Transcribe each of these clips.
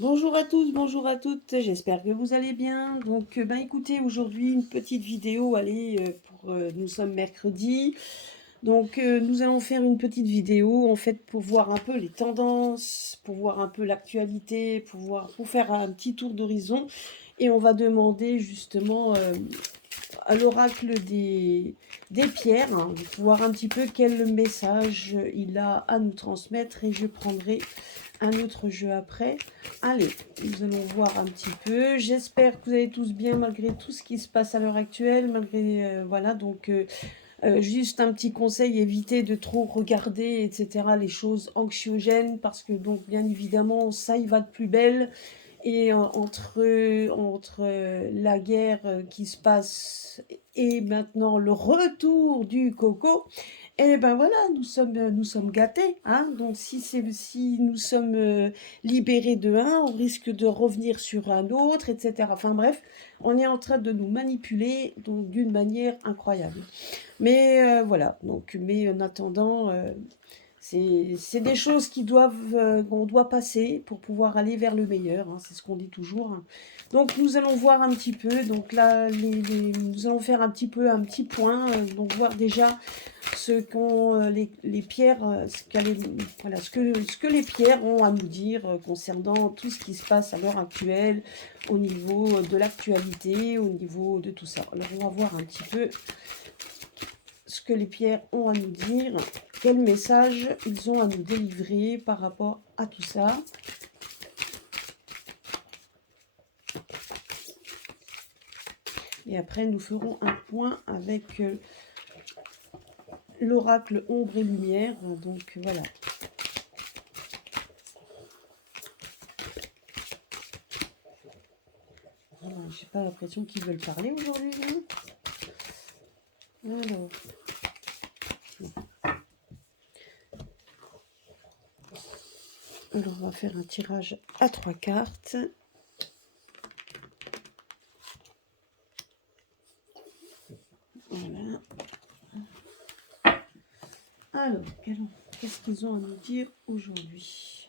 Bonjour à tous, bonjour à toutes, j'espère que vous allez bien. Donc, écoutez, aujourd'hui, une petite vidéo, allez, nous sommes mercredi. Donc, nous allons faire une petite vidéo, en fait, pour voir un peu les tendances, pour voir un peu l'actualité, pour faire un petit tour d'horizon. Et on va demander justement à l'oracle des pierres, hein, pour voir un petit peu quel message il a à nous transmettre. Et je prendrai un autre jeu après. Allez, nous allons voir un petit peu. J'espère que vous allez tous bien malgré tout ce qui se passe à l'heure actuelle, malgré voilà. Donc juste un petit conseil, évitez de trop regarder, etc. les choses anxiogènes parce que donc bien évidemment ça y va de plus belle. Et entre la guerre qui se passe et maintenant le retour du coco, et ben voilà, nous sommes gâtés, hein. Donc si nous sommes libérés de un, on risque de revenir sur un autre, etc. Enfin bref, on est en train de nous manipuler donc d'une manière incroyable. Mais voilà, donc mais en attendant, c'est des choses qu'on doit passer pour pouvoir aller vers le meilleur, hein, c'est ce qu'on dit toujours, hein. Donc nous allons voir un petit peu, donc là, nous allons faire un petit peu un petit point, donc voir déjà ce qu'ont les pierres, voilà, ce que les pierres ont à nous dire concernant tout ce qui se passe à l'heure actuelle, au niveau de l'actualité, au niveau de tout ça. Alors on va voir un petit peu ce que les pierres ont à nous dire, quel message ils ont à nous délivrer par rapport à tout ça. Et après, nous ferons un point avec l'oracle ombre et lumière. Donc voilà. J'ai pas l'impression qu'ils veulent parler aujourd'hui. Alors. Alors, on va faire un tirage à 3 cartes. Voilà. Alors, qu'est-ce qu'ils ont à nous dire aujourd'hui?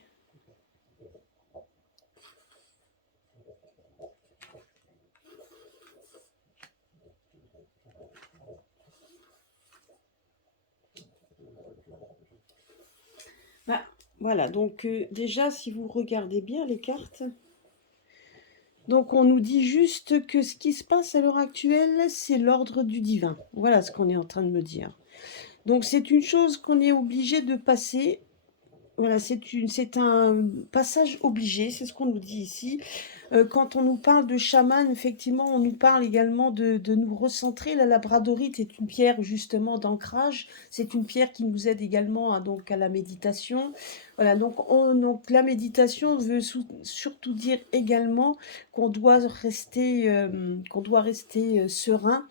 Bah, voilà, donc déjà, si vous regardez bien les cartes, donc on nous dit juste que ce qui se passe à l'heure actuelle, c'est l'ordre du divin. Voilà ce qu'on est en train de me dire. Donc c'est une chose qu'on est obligé de passer. Voilà, c'est un passage obligé, c'est ce qu'on nous dit ici. Quand on nous parle de chaman, effectivement, on nous parle également de nous recentrer. La labradorite est une pierre justement d'ancrage. C'est une pierre qui nous aide également donc à la méditation. Voilà, donc la méditation veut surtout dire également qu'on doit rester serein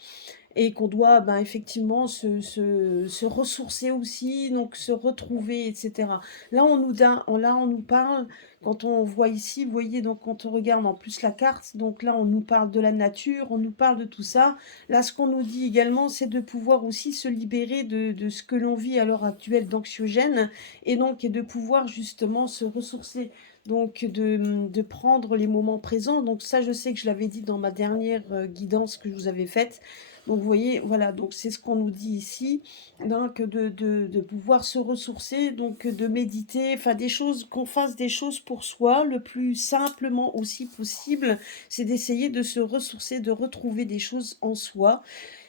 et qu'on doit effectivement se ressourcer aussi, donc se retrouver, etc. Là, on nous parle, quand on voit ici, vous voyez, donc quand on regarde en plus la carte, donc là, on nous parle de la nature, on nous parle de tout ça. Là, ce qu'on nous dit également, c'est de pouvoir aussi se libérer de ce que l'on vit à l'heure actuelle d'anxiogène, et donc et de pouvoir justement se ressourcer. Donc de prendre les moments présents. Donc ça, je sais que je l'avais dit dans ma dernière guidance que je vous avais faite. Donc vous voyez, voilà, donc c'est ce qu'on nous dit ici, donc de pouvoir se ressourcer, donc de méditer, enfin des choses, qu'on fasse des choses pour soi, le plus simplement aussi possible, c'est d'essayer de se ressourcer, de retrouver des choses en soi.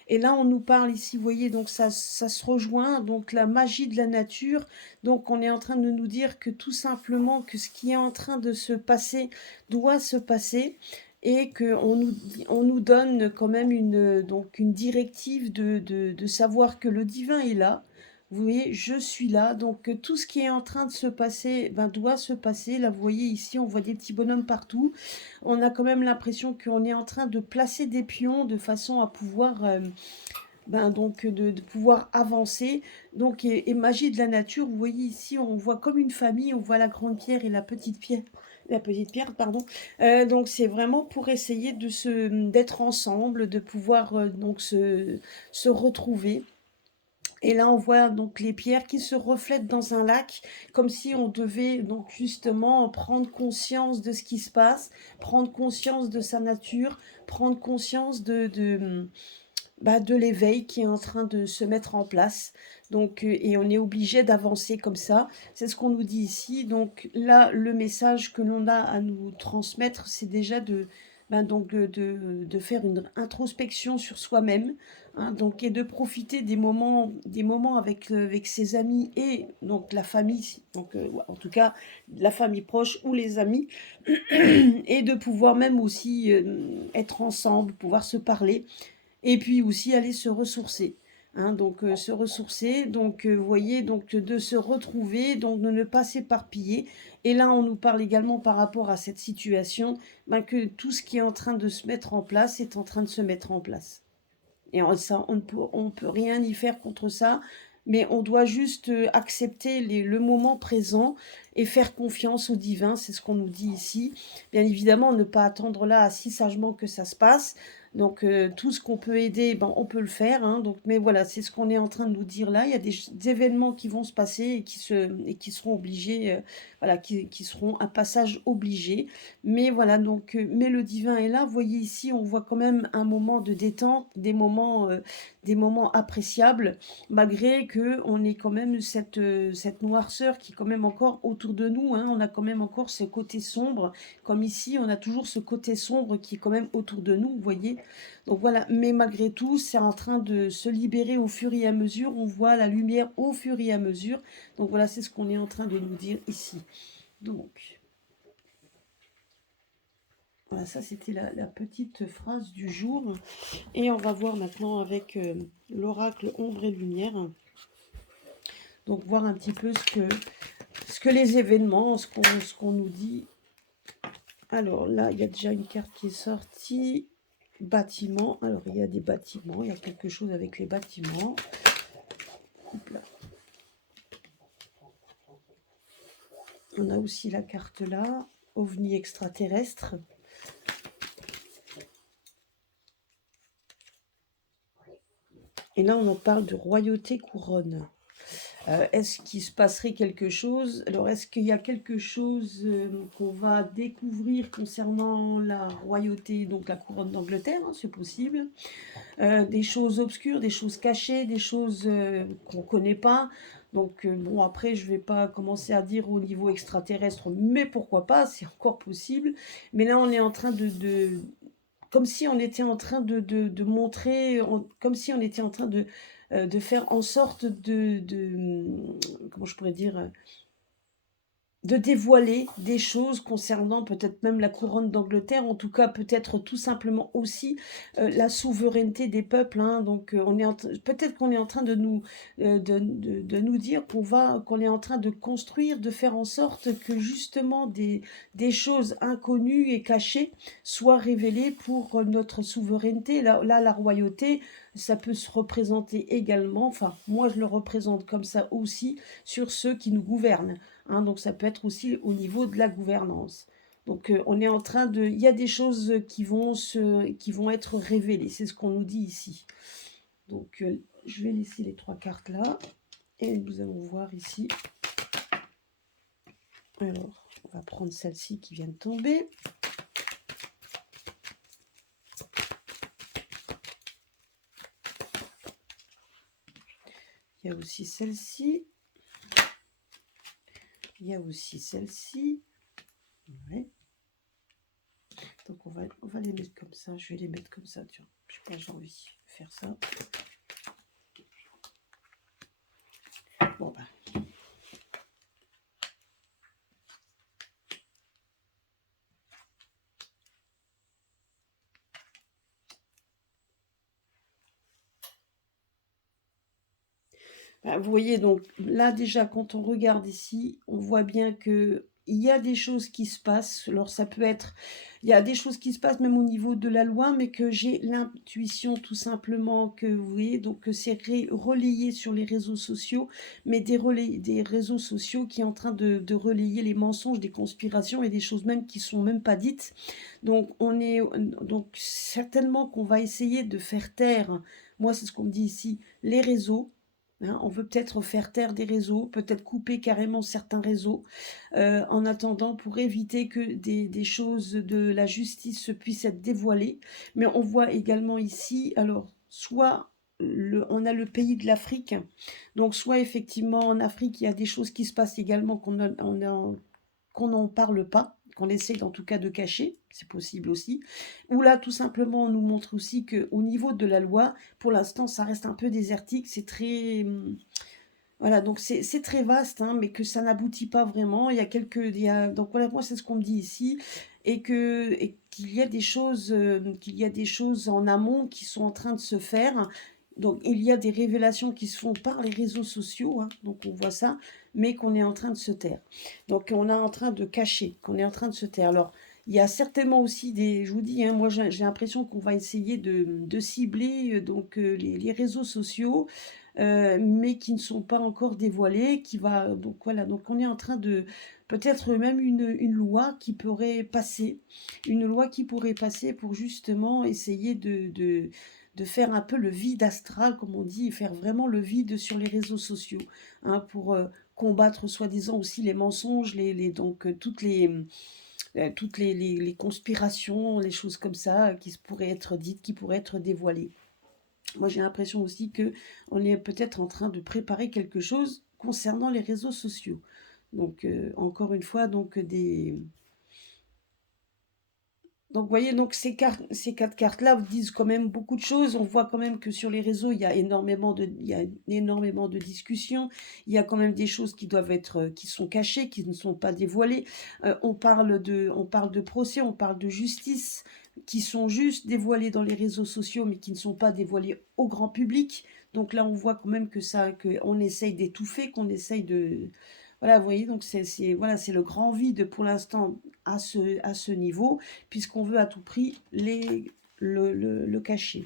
Et là, on nous parle ici, vous voyez, donc ça se rejoint, donc la magie de la nature. Donc on est en train de nous dire que tout simplement que ce qui est en train de se passer doit se passer et on nous donne quand même donc une directive de savoir que le divin est là. Vous voyez, je suis là, donc tout ce qui est en train de se passer doit se passer. Là, vous voyez ici, on voit des petits bonhommes partout. On a quand même l'impression qu'on est en train de placer des pions de façon à pouvoir donc de pouvoir avancer. Donc et magie de la nature, vous voyez ici, on voit comme une famille, on voit la grande pierre et la petite pierre, pardon. Donc c'est vraiment pour essayer d'être ensemble, de pouvoir se retrouver. Et là, on voit donc les pierres qui se reflètent dans un lac, comme si on devait donc justement prendre conscience de ce qui se passe, prendre conscience de sa nature, prendre conscience de l'éveil qui est en train de se mettre en place. Donc, et on est obligé d'avancer comme ça. C'est ce qu'on nous dit ici. Donc là, le message que l'on a à nous transmettre, c'est déjà de faire une introspection sur soi-même, hein, donc, et de profiter des moments avec ses amis et donc la famille, donc en tout cas la famille proche ou les amis, et de pouvoir même aussi être ensemble, pouvoir se parler et puis aussi aller se ressourcer. Hein, donc se ressourcer, donc vous voyez, donc de se retrouver, donc de ne pas s'éparpiller. Et là, on nous parle également par rapport à cette situation, ben, que tout ce qui est en train de se mettre en place est en train de se mettre en place. Et ça, on peut rien y faire contre ça, mais on doit juste accepter le moment présent et faire confiance au divin, c'est ce qu'on nous dit ici. Bien évidemment, ne pas attendre là assis sagement que ça se passe. Donc tout ce qu'on peut aider, ben, on peut le faire. Hein. Donc, mais voilà, c'est ce qu'on est en train de nous dire là. Il y a des événements qui vont se passer et qui seront obligés, voilà, qui seront un passage obligé. Mais voilà, donc, mais le divin est là. Vous voyez ici, on voit quand même un moment de détente, des moments appréciables, malgré que on ait quand même cette noirceur qui est quand même encore autour de nous. Hein. On a quand même encore ce côté sombre, comme ici, on a toujours ce côté sombre qui est quand même autour de nous, vous voyez. Donc voilà, mais malgré tout, c'est en train de se libérer au fur et à mesure. On voit la lumière au fur et à mesure. Donc voilà, c'est ce qu'on est en train de nous dire ici. Donc, voilà, ça c'était la petite phrase du jour. Et on va voir maintenant avec l'oracle ombre et lumière. Donc voir un petit peu ce que les événements, ce qu'on nous dit. Alors là, il y a déjà une carte qui est sortie. Bâtiment. Alors il y a des bâtiments, il y a quelque chose avec les bâtiments. Hop là. On a aussi la carte là, ovni extraterrestre. Et là, on en parle de royauté couronne. Est-ce qu'il se passerait quelque chose? Alors, est-ce qu'il y a quelque chose qu'on va découvrir concernant la royauté, donc la couronne d'Angleterre, hein, c'est possible. Des choses obscures, des choses cachées, des choses qu'on ne connaît pas. Donc, bon, après, je ne vais pas commencer à dire au niveau extraterrestre, mais pourquoi pas, c'est encore possible. Mais là, on est en train comme si on était en train de montrer, comme si on était en train de faire en sorte comment je pourrais dire, de dévoiler des choses concernant peut-être même la couronne d'Angleterre, en tout cas peut-être tout simplement aussi la souveraineté des peuples. Hein. Donc peut-être qu'on est en train de de nous dire qu'on est en train de construire, de faire en sorte que justement des choses inconnues et cachées soient révélées pour notre souveraineté. Là, la royauté, ça peut se représenter également, enfin moi je le représente comme ça aussi, sur ceux qui nous gouvernent. Hein, donc ça peut être aussi au niveau de la gouvernance. Donc on est en train de... Il y a des choses qui vont être révélées, c'est ce qu'on nous dit ici. Donc je vais laisser les trois cartes là, et nous allons voir ici. Alors, on va prendre celle-ci qui vient de tomber. Il y a aussi celle-ci. Il y a aussi celle-ci. Ouais. Donc on va les mettre comme ça. Je vais les mettre comme ça, tu vois. Je sais pas, j'ai envie de faire ça. Bon bah. Vous voyez, donc là déjà, quand on regarde ici, on voit bien que il y a des choses qui se passent. Alors ça peut être, il y a des choses qui se passent même au niveau de la loi, mais que j'ai l'intuition tout simplement que, vous voyez, donc que c'est relayé sur les réseaux sociaux, mais des réseaux sociaux qui est en train de relayer les mensonges, des conspirations et des choses même qui sont même pas dites. Donc donc certainement qu'on va essayer de faire taire, moi c'est ce qu'on me dit ici, les réseaux, hein. On veut peut-être faire taire des réseaux, peut-être couper carrément certains réseaux, en attendant pour éviter que des choses de la justice puissent être dévoilées. Mais on voit également ici, alors, soit on a le pays de l'Afrique, donc soit effectivement en Afrique, il y a des choses qui se passent également qu'on n'en parle pas, qu'on essaye en tout cas de cacher, c'est possible aussi. Ou là, tout simplement, on nous montre aussi qu'au niveau de la loi, pour l'instant, ça reste un peu désertique, c'est très... Voilà, donc c'est très vaste, hein, mais que ça n'aboutit pas vraiment. Donc voilà, moi, c'est ce qu'on me dit ici, et qu'il y a des choses, en amont qui sont en train de se faire. Donc il y a des révélations qui se font par les réseaux sociaux, hein, donc on voit ça, mais qu'on est en train de se taire. Donc on est en train de cacher, qu'on est en train de se taire. Alors il y a certainement aussi je vous dis, hein, moi j'ai l'impression qu'on va essayer de cibler les réseaux sociaux, mais qui ne sont pas encore dévoilés, donc voilà, donc on est en train de, peut-être même une loi qui pourrait passer, pour justement essayer de faire un peu le vide astral, comme on dit, et faire vraiment le vide sur les réseaux sociaux, hein, pour combattre soi-disant aussi les mensonges, donc toutes les conspirations, les choses comme ça qui pourraient être dites, qui pourraient être dévoilées. Moi, j'ai l'impression aussi que on est peut-être en train de préparer quelque chose concernant les réseaux sociaux. Donc, encore une fois, donc, vous voyez, donc ces quatre cartes-là vous disent quand même beaucoup de choses. On voit quand même que sur les réseaux, il y a énormément de discussions. Il y a quand même des choses qui sont cachées, qui ne sont pas dévoilées. On parle de procès, on parle de justice, qui sont juste dévoilées dans les réseaux sociaux, mais qui ne sont pas dévoilées au grand public. Donc là, on voit quand même qu'on essaye d'étouffer, qu'on essaye de, voilà, vous voyez, donc voilà, c'est le grand vide pour l'instant à ce niveau, puisqu'on veut à tout prix le cacher.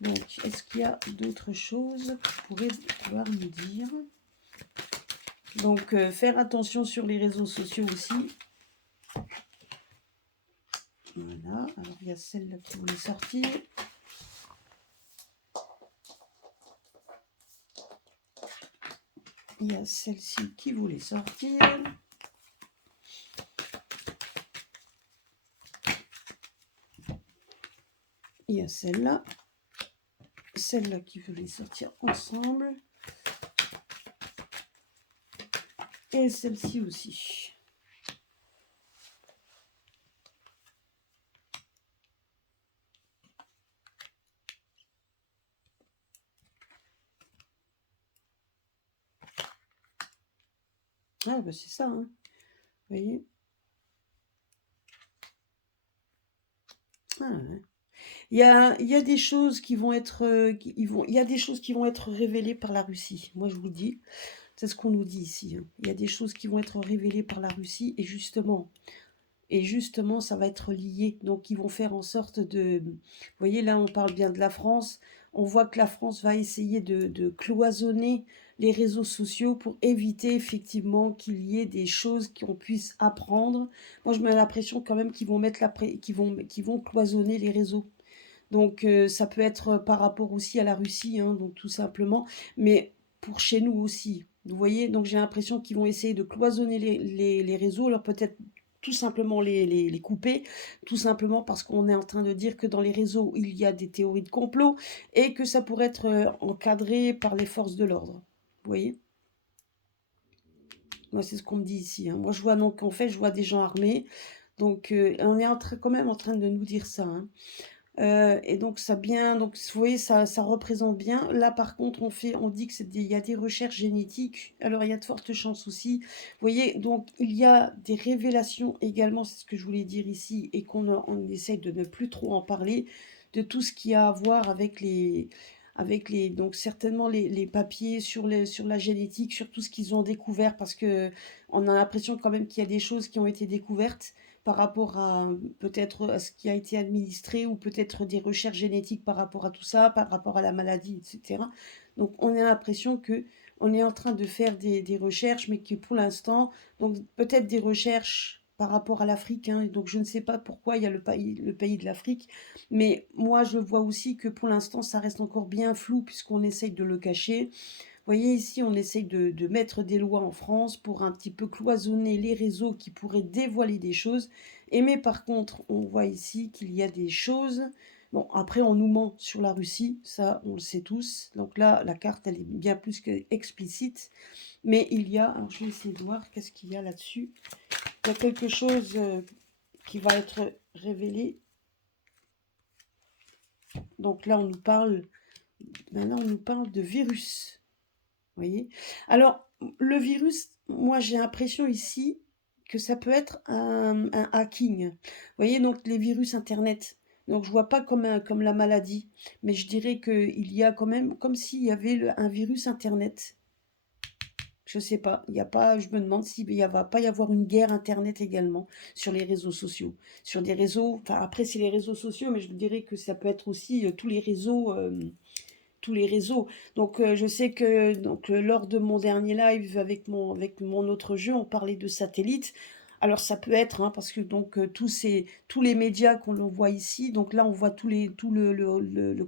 Donc, est-ce qu'il y a d'autres choses que vous pourrez pouvoir nous dire? Donc, faire attention sur les réseaux sociaux aussi. Voilà, alors il y a celle-là qui voulait sortir. Il y a celle-ci qui voulait sortir. Il y a celle-là qui voulait sortir ensemble, et celle-ci aussi. Ah bah c'est ça, hein. Vous voyez. Ah ouais. Il y a des choses qui vont être, il y a des choses qui vont être révélées par la Russie. Moi, je vous le dis, c'est ce qu'on nous dit ici, hein. Il y a des choses qui vont être révélées par la Russie, et justement, ça va être lié. Donc, ils vont faire en sorte vous voyez, là, on parle bien de la France. On voit que la France va essayer de cloisonner les réseaux sociaux pour éviter effectivement qu'il y ait des choses qu'on puisse apprendre. Moi, je mets l'impression quand même qu'ils vont cloisonner les réseaux. Donc, ça peut être par rapport aussi à la Russie, hein, donc tout simplement, mais pour chez nous aussi. Vous voyez, donc j'ai l'impression qu'ils vont essayer de cloisonner les réseaux, alors peut-être tout simplement les couper, tout simplement parce qu'on est en train de dire que dans les réseaux, il y a des théories de complot et que ça pourrait être encadré par les forces de l'ordre. Vous voyez? Moi, c'est ce qu'on me dit ici, hein. Moi, je vois donc, en fait, je vois des gens armés, donc on est quand même en train de nous dire ça, hein. Et donc donc vous voyez, ça représente bien. Là, par contre, on dit il y a des recherches génétiques. Alors, il y a de fortes chances aussi. Vous voyez, donc il y a des révélations également, c'est ce que je voulais dire ici, et on essaye de ne plus trop en parler, de tout ce qui a à voir donc certainement les papiers sur la génétique, sur tout ce qu'ils ont découvert, parce que on a l'impression quand même qu'il y a des choses qui ont été découvertes par rapport à peut-être à ce qui a été administré, ou peut-être des recherches génétiques par rapport à tout ça, par rapport à la maladie, etc. Donc on a l'impression que on est en train de faire des recherches, mais que pour l'instant, donc peut-être des recherches par rapport à l'Afrique, hein, donc je ne sais pas pourquoi il y a le pays de l'Afrique, mais moi je vois aussi que pour l'instant ça reste encore bien flou puisqu'on essaye de le cacher. voyez ici, on essaye de mettre des lois en France pour un petit peu cloisonner les réseaux qui pourraient dévoiler des choses. Et mais par contre, on voit ici qu'il y a des choses. Bon, après, on nous ment sur la Russie, ça, on le sait tous. Donc là, la carte, elle est bien plus qu'explicite. Mais il y a, alors je vais essayer de voir qu'est-ce qu'il y a là-dessus. Il y a quelque chose qui va être révélé. Donc là, on nous parle, maintenant, on nous parle de virus. Vous voyez? Alors, le virus, moi, j'ai l'impression ici que ça peut être un hacking. Vous voyez, donc les virus Internet. Donc, je vois pas comme la maladie, mais je dirais qu'il y a quand même, comme s'il y avait un virus Internet. Je sais pas, il y a pas, je me demande s'il y va pas y avoir une guerre Internet également sur les réseaux sociaux. Sur des réseaux, enfin après c'est les réseaux sociaux, mais je dirais que ça peut être aussi tous les réseaux. Tous les réseaux. Donc je sais que donc lors de mon dernier live avec mon autre jeu, on parlait de satellites. Alors ça peut être hein, parce que donc tous les médias qu'on voit ici, donc là on voit tout le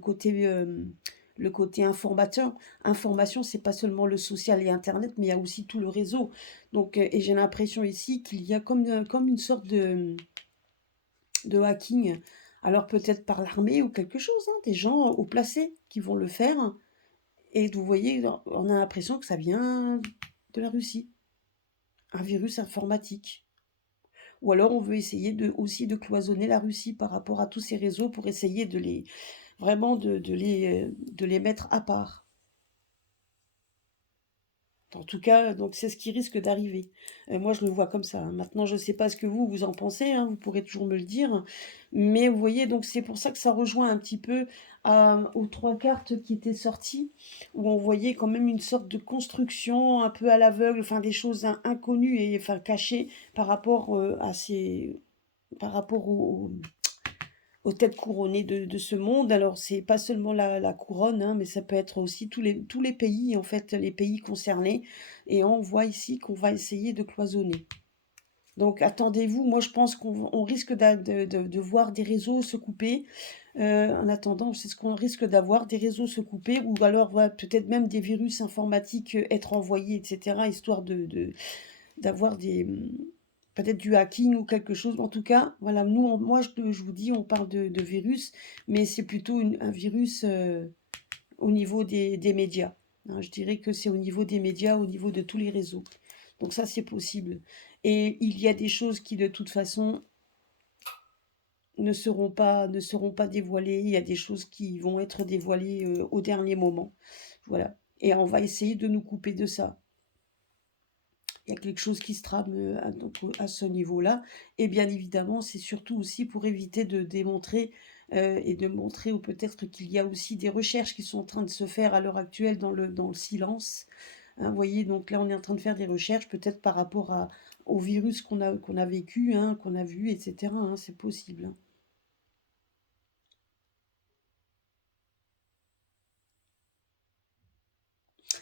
côté information, c'est pas seulement le social et internet, mais il y a aussi tout le réseau. Donc et j'ai l'impression ici qu'il y a comme une sorte de hacking. Alors peut-être par l'armée ou quelque chose, hein, des gens haut placés qui vont le faire. Et vous voyez, on a l'impression que ça vient de la Russie, un virus informatique. Ou alors on veut essayer aussi de cloisonner la Russie par rapport à tous ces réseaux pour essayer de les vraiment de les mettre à part. En tout cas, donc c'est ce qui risque d'arriver. Moi, je le vois comme ça, hein. Maintenant, je ne sais pas ce que vous en pensez, hein, vous pourrez toujours me le dire. Mais vous voyez, donc c'est pour ça que ça rejoint un petit peu aux trois cartes qui étaient sorties, où on voyait quand même une sorte de construction un peu à l'aveugle, enfin des choses inconnues et enfin cachées par rapport par rapport aux têtes couronnées de ce monde. Alors, c'est pas seulement la couronne, hein, mais ça peut être aussi tous les pays, en fait, les pays concernés. Et on voit ici qu'on va essayer de cloisonner. Donc, attendez-vous. Moi, je pense qu'on risque de voir des réseaux se couper. En attendant, c'est ce qu'on risque d'avoir, des réseaux se couper, ou alors voilà, peut-être même des virus informatiques être envoyés, etc., histoire d'avoir des peut-être du hacking ou quelque chose. En tout cas, voilà, nous, moi, je vous dis, on parle de virus, mais c'est plutôt un virus au niveau des médias. Hein, je dirais que c'est au niveau des médias, au niveau de tous les réseaux. Donc ça, c'est possible. Et il y a des choses qui, de toute façon, ne seront pas dévoilées. Il y a des choses qui vont être dévoilées au dernier moment. Voilà. Et on va essayer de nous couper de ça. Il y a quelque chose qui se trame donc, à ce niveau-là. Et bien évidemment, c'est surtout aussi pour éviter de démontrer et de montrer, ou peut-être qu'il y a aussi des recherches qui sont en train de se faire à l'heure actuelle dans le silence. Hein, vous voyez, donc là, on est en train de faire des recherches, peut-être par rapport au virus qu'on a vécu, hein, qu'on a vu, etc. Hein, c'est possible. Hein.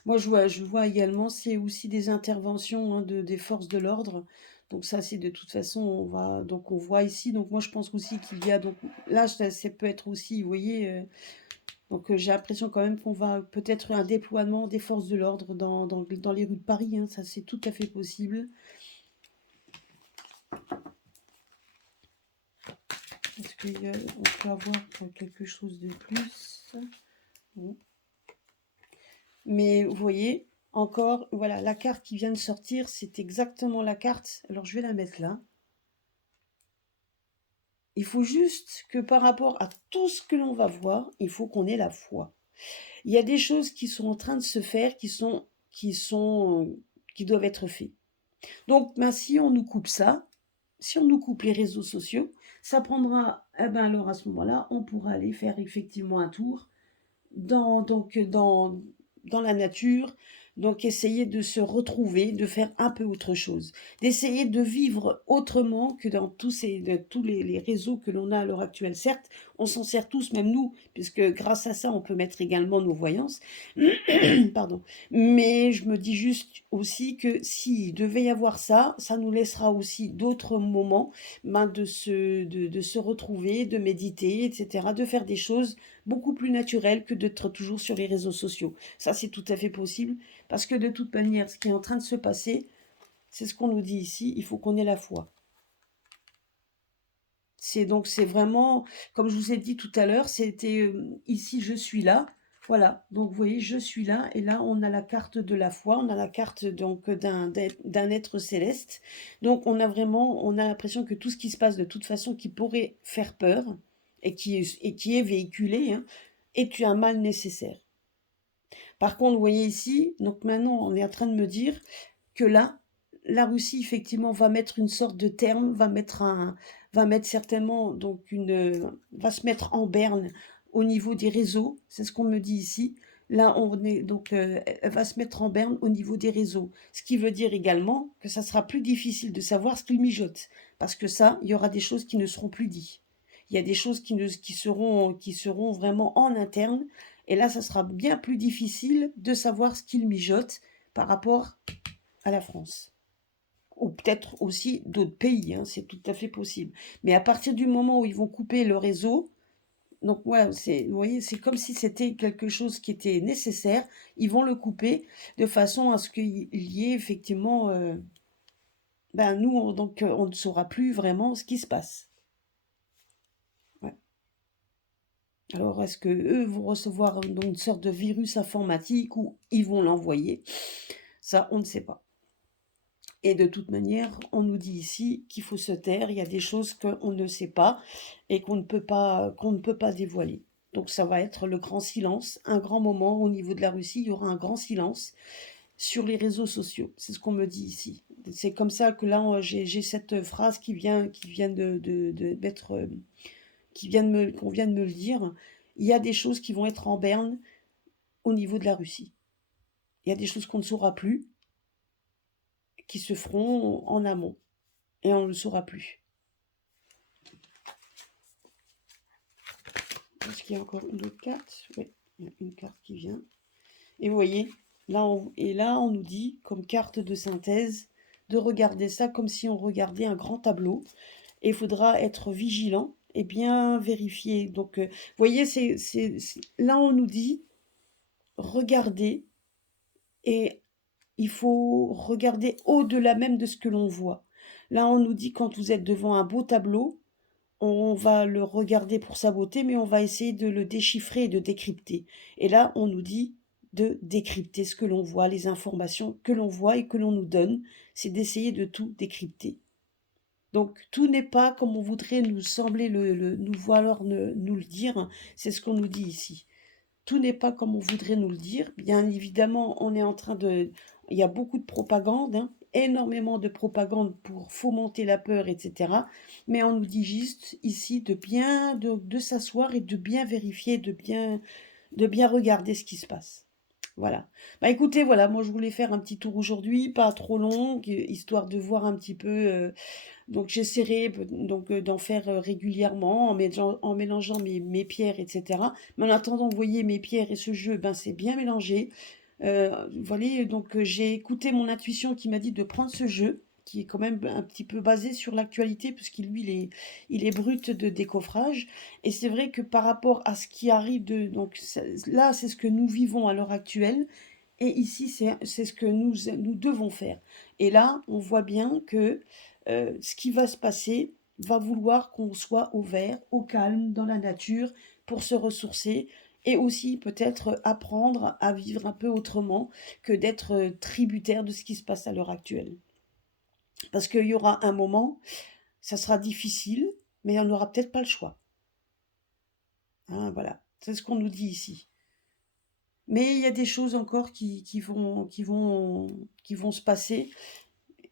Moi, je vois également, c'est aussi des interventions hein, des forces de l'ordre. Donc ça, c'est de toute façon, donc on voit ici. Donc moi, je pense aussi qu'il y a, donc là, ça peut être aussi, vous voyez, donc j'ai l'impression quand même qu'on va peut-être un déploiement des forces de l'ordre dans les rues de Paris. Hein, ça, c'est tout à fait possible. Est-ce qu'on peut avoir quelque chose de plus? Bon. Mais vous voyez, encore, voilà, la carte qui vient de sortir, c'est exactement la carte. Alors, je vais la mettre là. Il faut juste que par rapport à tout ce que l'on va voir, il faut qu'on ait la foi. Il y a des choses qui sont en train de se faire, qui doivent être faites. Donc, ben, si on nous coupe ça, si on nous coupe les réseaux sociaux, ça prendra, eh ben alors à ce moment-là, on pourra aller faire effectivement un tour dans la nature, donc essayer de se retrouver, de faire un peu autre chose, d'essayer de vivre autrement que dans tous les réseaux que l'on a à l'heure actuelle. Certes, on s'en sert tous, même nous, puisque grâce à ça, on peut mettre également nos voyances. Pardon. Mais je me dis juste aussi que s'il devait y avoir ça, ça nous laissera aussi d'autres moments ben, de se retrouver, de méditer, etc., de faire des choses beaucoup plus naturel que d'être toujours sur les réseaux sociaux. Ça, c'est tout à fait possible, parce que de toute manière, ce qui est en train de se passer, c'est ce qu'on nous dit ici, il faut qu'on ait la foi. C'est vraiment, comme je vous ai dit tout à l'heure, c'était ici, je suis là. Voilà, donc vous voyez, je suis là, et là, on a la carte de la foi, on a la carte donc d'un être céleste. Donc, on a l'impression que tout ce qui se passe de toute façon qui pourrait faire peur, et qui est véhiculé, hein, est un mal nécessaire. Par contre, vous voyez ici, donc maintenant, on est en train de me dire que là, la Russie, effectivement, va mettre une sorte de terme, va mettre certainement, donc va se mettre en berne au niveau des réseaux, c'est ce qu'on me dit ici. Là, elle va se mettre en berne au niveau des réseaux. Ce qui veut dire également que ça sera plus difficile de savoir ce qu'ils mijotent. Parce que ça, il y aura des choses qui ne seront plus dites. Il y a des choses qui seront vraiment en interne. Et là, ça sera bien plus difficile de savoir ce qu'ils mijotent par rapport à la France. Ou peut-être aussi d'autres pays, hein, c'est tout à fait possible. Mais à partir du moment où ils vont couper le réseau, donc ouais, vous voyez, c'est comme si c'était quelque chose qui était nécessaire. Ils vont le couper de façon à ce qu'il y ait effectivement, ben nous, on ne saura plus vraiment ce qui se passe. Ouais. Alors, est-ce que eux vont recevoir donc une sorte de virus informatique ou ils vont l'envoyer? Ça, on ne sait pas. Et de toute manière, on nous dit ici qu'il faut se taire, il y a des choses qu'on ne sait pas et qu'on ne peut pas dévoiler. Donc ça va être le grand silence, un grand moment au niveau de la Russie, il y aura un grand silence sur les réseaux sociaux. C'est ce qu'on me dit ici. C'est comme ça que là, j'ai cette phrase qui vient de mettre, qu'on vient de me le dire. Il y a des choses qui vont être en berne au niveau de la Russie. Il y a des choses qu'on ne saura plus, qui se feront en amont. Et on ne le saura plus. Est-ce qu'il y a encore une autre carte? Oui, il y a une carte qui vient. Et vous voyez, là on nous dit, comme carte de synthèse, de regarder ça comme si on regardait un grand tableau. Et il faudra être vigilant et bien vérifier. Donc, vous voyez, là on nous dit, regardez, et il faut regarder au-delà même de ce que l'on voit. Là, on nous dit, quand vous êtes devant un beau tableau, on va le regarder pour sa beauté, mais on va essayer de le déchiffrer et de décrypter. Et là, on nous dit de décrypter ce que l'on voit, les informations que l'on voit et que l'on nous donne, c'est d'essayer de tout décrypter. Donc, tout n'est pas comme on voudrait nous sembler nous vouloir nous le dire, c'est ce qu'on nous dit ici. Tout n'est pas comme on voudrait nous le dire. Bien évidemment, il y a beaucoup de propagande, hein, énormément de propagande pour fomenter la peur, etc. Mais on nous dit juste ici de s'asseoir et de bien vérifier, de bien regarder ce qui se passe. Voilà. Bah écoutez, voilà, moi je voulais faire un petit tour aujourd'hui, pas trop long, histoire de voir un petit peu. Donc j'essaierai d'en faire régulièrement en mélangeant mes pierres, etc. Mais en attendant, vous voyez, mes pierres et ce jeu, ben c'est bien mélangé. Voilà, donc j'ai écouté mon intuition qui m'a dit de prendre ce jeu, qui est quand même un petit peu basé sur l'actualité, puisqu'il lui, il est brut de décoffrage. Et c'est vrai que par rapport à ce qui arrive là, c'est ce que nous vivons à l'heure actuelle. Et ici, c'est ce que nous devons faire. Et là, on voit bien que ce qui va se passer va vouloir qu'on soit au vert, au calme, dans la nature, pour se ressourcer et aussi peut-être apprendre à vivre un peu autrement que d'être tributaire de ce qui se passe à l'heure actuelle. Parce qu'il y aura un moment, ça sera difficile, mais on n'aura peut-être pas le choix. Hein, voilà, c'est ce qu'on nous dit ici. Mais il y a des choses encore qui vont se passer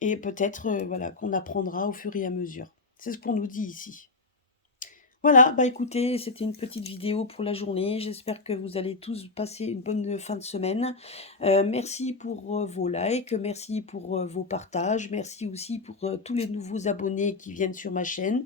et peut-être voilà, qu'on apprendra au fur et à mesure. C'est ce qu'on nous dit ici. Voilà, bah écoutez, c'était une petite vidéo pour la journée. J'espère que vous allez tous passer une bonne fin de semaine. Merci pour vos likes, merci pour vos partages, merci aussi pour tous les nouveaux abonnés qui viennent sur ma chaîne.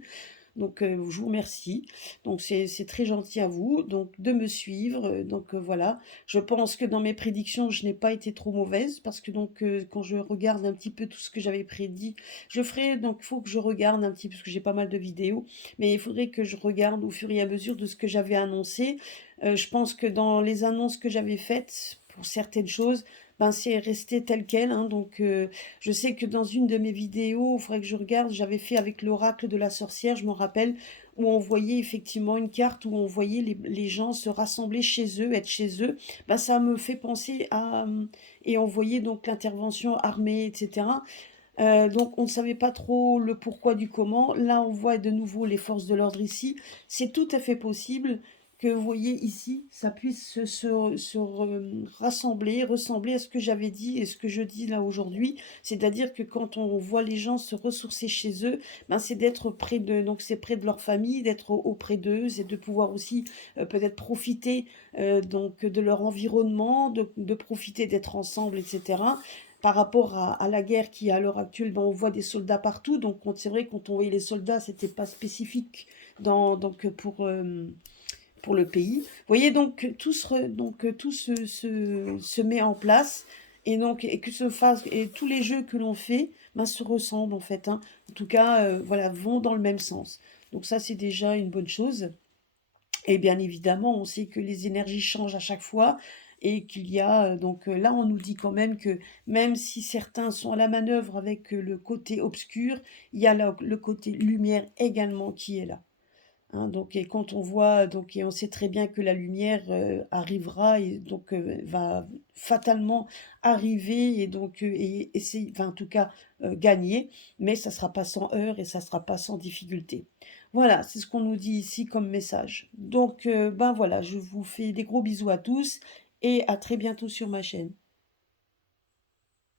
Donc je vous remercie. Donc c'est très gentil à vous donc de me suivre, donc voilà. Je pense que dans mes prédictions, je n'ai pas été trop mauvaise parce que donc quand je regarde un petit peu tout ce que j'avais prédit, je ferai donc il faut que je regarde un petit peu parce que j'ai pas mal de vidéos, mais il faudrait que je regarde au fur et à mesure de ce que j'avais annoncé. Je pense que dans les annonces que j'avais faites pour certaines choses, ben, c'est resté tel quel, hein, donc je sais que dans une de mes vidéos, il faudrait que je regarde, j'avais fait avec l'oracle de la sorcière, je m'en rappelle, où on voyait effectivement une carte où on voyait les gens se rassembler chez eux, être chez eux. Ben, ça me fait penser à... Et on voyait donc l'intervention armée, etc. Donc on ne savait pas trop le pourquoi du comment. Là, on voit de nouveau les forces de l'ordre ici. C'est tout à fait possible que vous voyez ici, ça puisse rassembler, ressembler à ce que j'avais dit et ce que je dis là aujourd'hui. C'est-à-dire que quand on voit les gens se ressourcer chez eux, ben c'est d'être près de, donc c'est près de leur famille, d'être auprès d'eux, c'est de pouvoir aussi peut-être profiter donc de leur environnement, de profiter d'être ensemble, etc. Par rapport à la guerre qui est à l'heure actuelle, ben, on voit des soldats partout. Donc c'est vrai, quand on voyait les soldats, c'était pas spécifique donc pour le pays. Vous voyez, donc tout se met en place et donc et que se fasse et tous les jeux que l'on fait ben, se ressemblent en fait, hein. En tout cas, voilà, vont dans le même sens. Donc ça, c'est déjà une bonne chose. Et bien évidemment, on sait que les énergies changent à chaque fois et qu'il y a donc là, on nous dit quand même que même si certains sont à la manœuvre avec le côté obscur, il y a le côté lumière également qui est là. Hein, donc, et quand on voit, donc, et on sait très bien que la lumière arrivera et donc va fatalement arriver et donc et essayer, enfin en tout cas gagner, mais ça sera pas sans heurts et ça sera pas sans difficulté. Voilà, c'est ce qu'on nous dit ici comme message. Donc ben voilà, je vous fais des gros bisous à tous et à très bientôt sur ma chaîne.